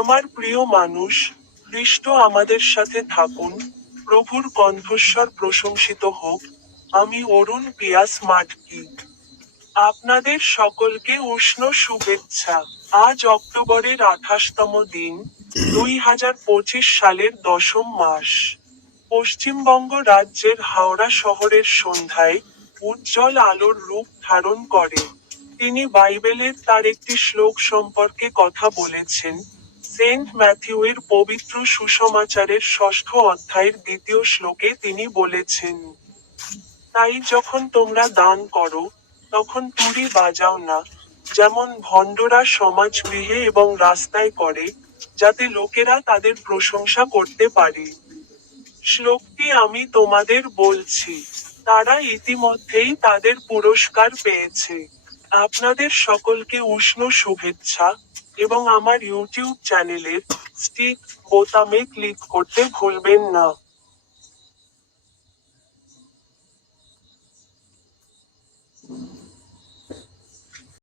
আমার প্রিয় মানুষ খ্রিস্ট আমাদের সাথে থাকুন, প্রভুর কণ্ঠস্বর প্রশংসিত হোক, আমি অরুণ পিয়াস মাটকি। আপনাদের সকলকে উষ্ণ শুভেচ্ছা। আজ অক্টোবরের আঠাশতম দিন দুই হাজার পঁচিশ সালের দশম মাস। পশ্চিমবঙ্গ রাজ্যের হাওড়া শহরের সন্ধ্যায় উজ্জ্বল আলোর রূপ ধারণ করে। তিনি বাইবেলের তার একটি শ্লোক সম্পর্কে কথা বলেছেন সেন্ট ম্যাথিউয়ের পবিত্র সুসমাচারের ষষ্ঠ অধ্যায়ের দ্বিতীয় শ্লোকে তিনি বলেছেন, তাই যখন তোমরা দান করো, তখন তুড়ি বাজাও না। যেমন ভণ্ডরা সমাজগৃহে এবং রাস্তায় করে, যাতে লোকেরা তাদের প্রশংসা করতে পারে। শ্লোকটি আমি তোমাদের বলছি, তারা ইতিমধ্যেই তাদের পুরস্কার পেয়েছে। আপনাদের সকলকে উষ্ণ শুভেচ্ছা। এবং আমার ইউটিউব চ্যানেলের স্টিক বোতামে ক্লিক করতে ভুলবেন না।